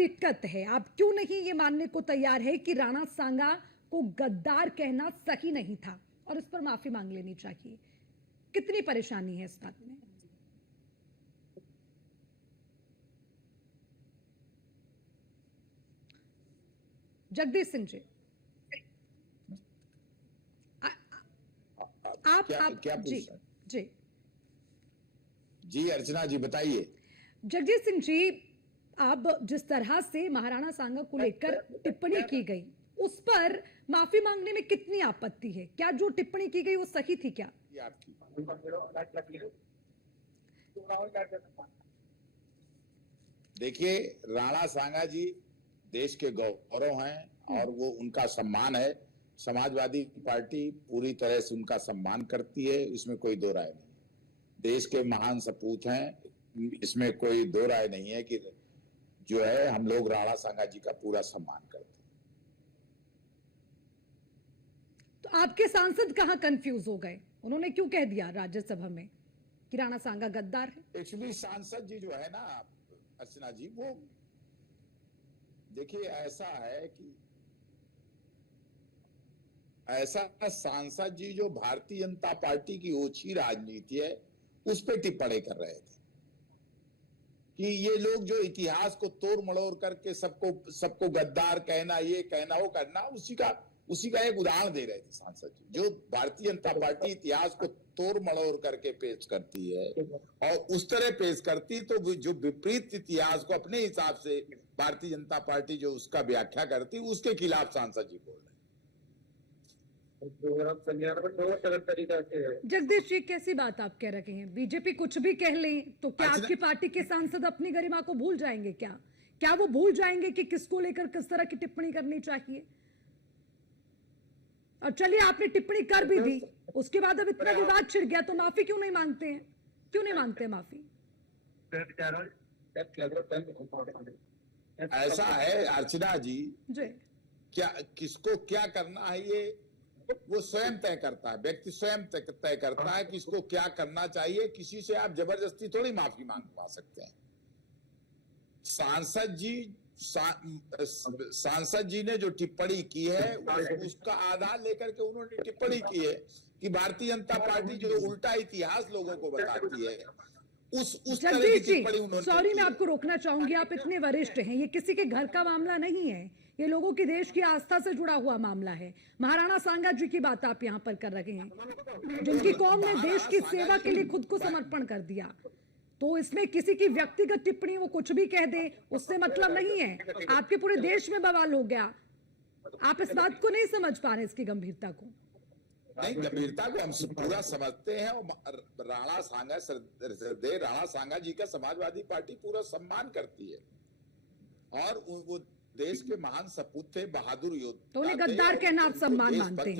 दिक्कत है? आप क्यों नहीं ये मानने को तैयार है कि राणा सांगा को गद्दार कहना सही नहीं था और इस पर माफी मांग लेनी चाहिए? कितनी परेशानी है इस बात में? जगदीश सिंह जी, आप क्या जी जी जी अर्चना जी बताइए। जगदीश सिंह जी, अब जिस तरह से महाराणा सांगा को लेकर टिप्पणी की गई, उस पर माफी मांगने में कितनी आपत्ति है? क्या जो टिप्पणी की गई वो सही थी क्या? देखिए, राणा सांगा जी देश के गौरव हैं और वो उनका सम्मान है। समाजवादी पार्टी पूरी तरह से उनका सम्मान करती है, इसमें कोई दो राय नहीं। देश के महान सपूत हैं, इसमें कोई दो राय नहीं है कि जो है हम लोग राणा सांगा जी का पूरा सम्मान करते हैं। तो आपके सांसद कहां कंफ्यूज हो गए? उन्होंने क्यों कह दिया राज्यसभा में कि राणा सांगा गद्दार है? एक्चुअली सांसद जी जो है ना अर्चना जी, वो देखिए ऐसा सांसद जी जो भारतीय जनता पार्टी की ओछी राजनीति है उस पर टिप्पणी कर रहे थे कि ये लोग जो इतिहास को तोड़ मड़ोड़ करके सबको गद्दार कहना, ये कहना, वो करना, उसी का एक उदाहरण दे रहे थे सांसद जी। जो भारतीय जनता पार्टी इतिहास को तोड़ मड़ोड़ करके पेश करती है और उस तरह पेश करती, तो जो विपरीत इतिहास को अपने हिसाब से भारतीय जनता पार्टी जो उसका व्याख्या करती, उसके खिलाफ सांसद जी बोल रहे हैं। जगदीश जी, कैसी बात आप कह रहे हैं? बीजेपी कुछ भी कह ले तो क्या आपकी पार्टी के सांसद अपनी गरिमा को भूल जाएंगे? क्या वो भूल जाएंगे कि किसको लेकर किस तरह की टिप्पणी करनी चाहिए? और चलिए, आपने टिप्पणी कर भी दी, उसके बाद अब इतना विवाद छिड़ गया तो माफी क्यों नहीं मांगते हैं? क्यों नहीं मांगते माफी? ऐसा है अर्चना जी, जी किसको क्या करना है ये वो स्वयं तय करता है। व्यक्ति स्वयं तय करता है कि इसको क्या करना चाहिए। किसी से आप जबरदस्ती थोड़ी माफी मांगवा सकते हैं। सांसद जी ने जो टिप्पणी की है उसका आधार लेकर के उन्होंने टिप्पणी की है कि भारतीय जनता पार्टी जो उल्टा इतिहास लोगों को बताती है, उस तरह की टिप्पणी उन्होंने। सॉरी, मैं आपको रोकना चाहूंगी, आप इतने वरिष्ठ हैं, ये किसी के घर का मामला नहीं है, ये लोगों की देश की आस्था से जुड़ा हुआ मामला है। महाराणा सांगा जी की बात आप यहाँ पर कर रहे हैं, जिनकी कौम ने देश की सेवा के लिए खुद को समर्पण कर दिया। तो इसमें किसी की व्यक्तिगत टिप्पणी, वो कुछ भी कह दे, उससे मतलब नहीं है। आपके पूरे देश में बवाल हो गया, आप इस बात को नहीं समझ पा रहे, इसकी गंभीरता को। नहीं, गंभीरता को हम पूरा समझते हैं और राणा सांगा जी का समाजवादी पार्टी पूरा सम्मान करती है और वो देश के महान सपूत थे, बहादुर योद्धा। तो उन्हें गद्दार कहना आप सम्मान मानते हैं?